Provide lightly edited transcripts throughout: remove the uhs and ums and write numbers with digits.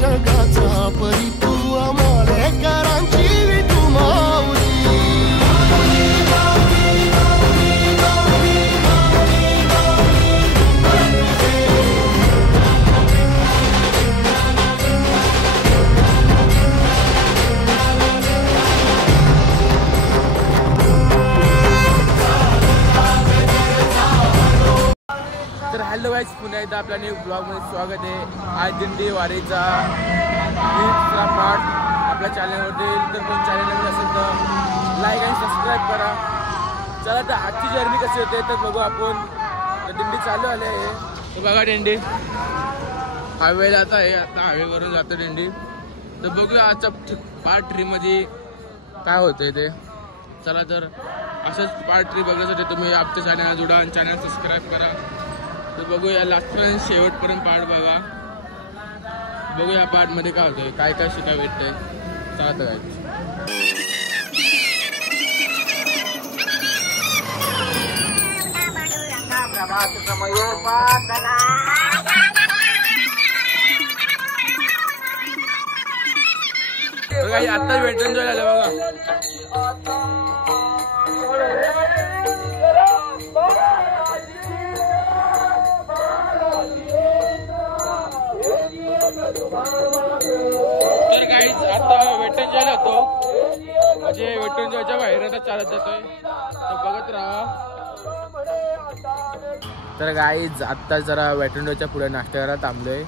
जगाचा परी तू आम्हालेकरांची विठू माऊली. तर हॅलो गाईज, पुन्हा एकदा आपल्या न्यू ब्लॉगमध्ये स्वागत आहे. आज दिंडी वारीचा पार्ट आपल्या चॅनलवरती. तर कोण चॅनल नवीन असेल तर लाईक आणि सबस्क्राईब करा. चला तर आजची जर्नी कशी होते तर बघू आपण. दिंडी चालू आली आहे, तर बघा दिंडी हायवे जात आहे. आता हायवेवरून जातो दिंडी. तर बघूया आजच्या पार्ट 3 मध्ये काय होतंय ते. चला तर असंच पार्ट 3 बघण्यासाठी तुम्ही आमच्या चॅनलला जोडा आणि चॅनल सबस्क्राईब करा. तर बघूया लास्टपर्यंत शेवटपर्यंत पार्ट बघा. बघूया पार्टमध्ये काय होतंय, काय काय शिकाय भेटतंय. चला तर काय आत्ताच भेटून झालं बघा. तर गाईज आता वेटन जायला होतो, म्हणजे वेटन जायच्या बाहेर आता चालत जातोय. तर बघत राहा. तर गाईज आत्ता जरा वेटनच्या पुढे नाश्ता करायला थांबलोय.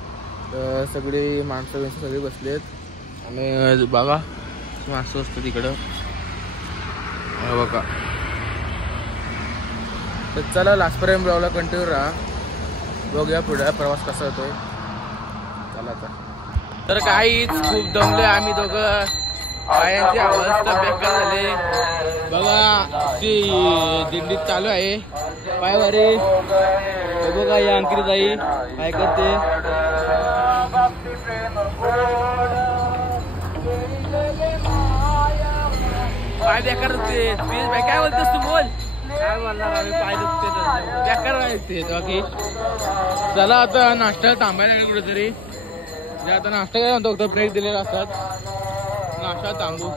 तर सगळी माणसं सगळी बसलेत आणि बघा माणसं असतं तिकडं बघा. तर चला लास्टपर्यंत ब्लॉगला कंटिन्यू राहा. बघूया पुढे प्रवास कसा होतोय. चला तर काहीच खूप दमले आम्ही दोघं. पायांची अवस्था बेकार झाली बघा. ती दिंडीत चालू आहे पायवारी. बघा या अंकित ताई काय करते. पाय बेकार होते. काय बोलतोस तू, बोल. काय बोलणार आम्ही, पाय दुखते बेकार व्हायचे बाकी. चला आता नाश्ता थांबायला लागेल कुठेतरी. आता नाश्ता काय म्हणतो, फक्त ब्रेक दिलेला असतात. नाश्ता थांबू.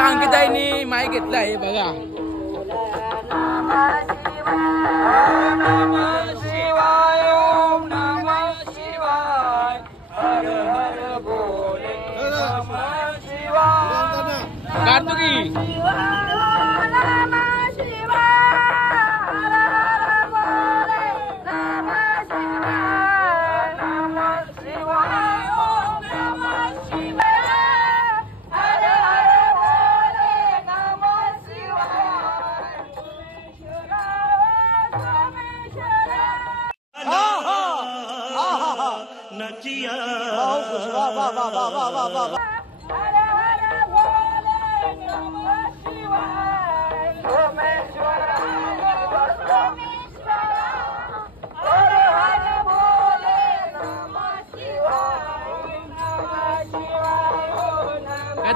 अंकिताईनी माईक घेतला आहे बघा. कार्तिकी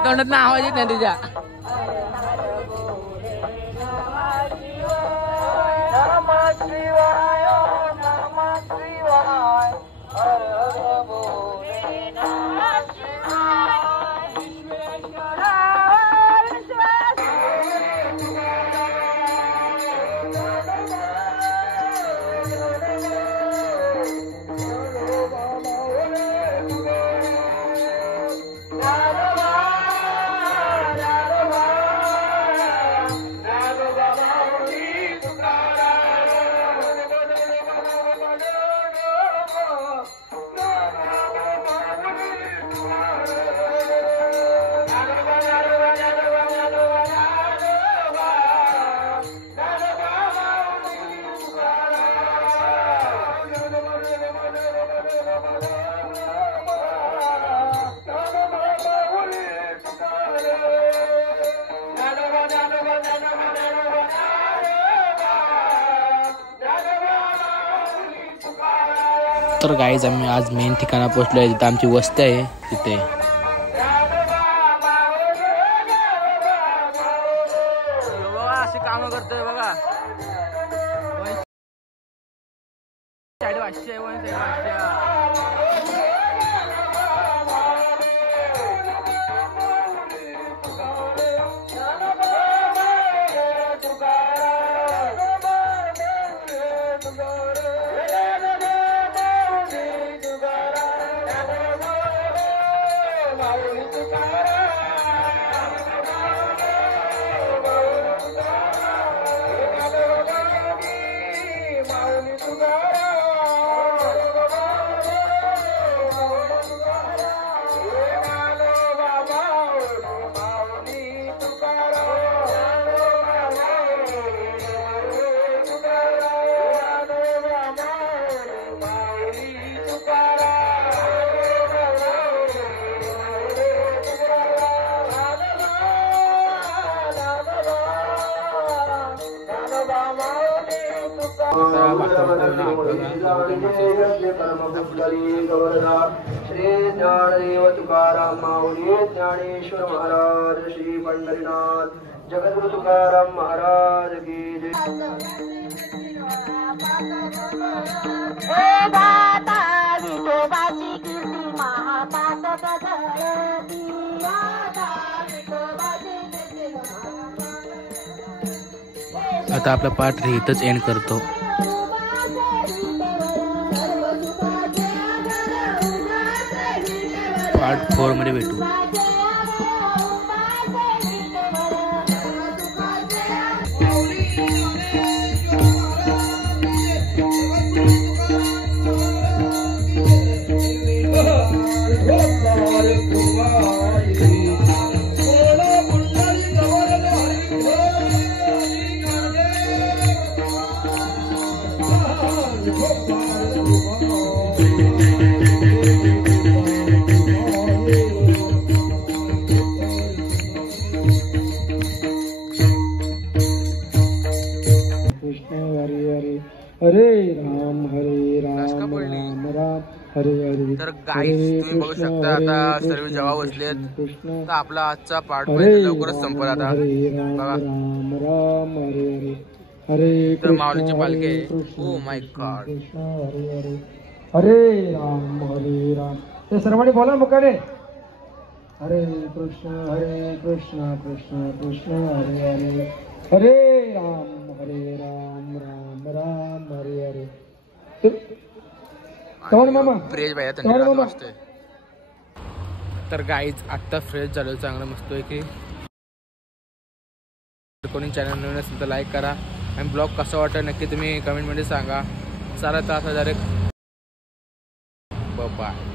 तोंडात ना आवाज येत नाही तुझ्या. तर गाईज आम्ही आज मेन ठिकाणा पोहोचलो आहे, तिथं आमची वस्ती आहे तिथे. बघा अशी कामं करतोय बघा. श्री ज्ञानदेव तुकाराम माऊली ज्ञानेश्वर महाराज श्री पंढरीनाथ जगद्गुरु तुकाराम महाराज की जय. आता आपला पाठ इथंच एंड करतो. पार्ट 4 मध्ये भेटू. हरे राम राम राम हरे हरे. तर गाईज तुम्ही बघू शकता आता सर्व जेव्हा बसलेत, तर आपला आजचा पार्ट लवकरच संपत आता. बघा राम राम हरे हरे हरे तर माऊलीची पालखी आहे. Oh my God. Hare Hare Hare Ram. ते सर्वांनी बोला मुखाने. हरे कृष्ण कृष्ण कृष्ण हरे हरे हरे राम राम हरे हरे. फ्रेश भाई थंडी वाजतोय. तर गाईज आत्ता फ्रेश झालो चांगलं मस्त आहे की. कोणी चॅनल नवीन असेल तर लाईक करा आणि ब्लॉग कसा वाटतं नक्की तुम्ही कमेंटमध्ये सांगा. चला तर आता डायरेक्ट बाय.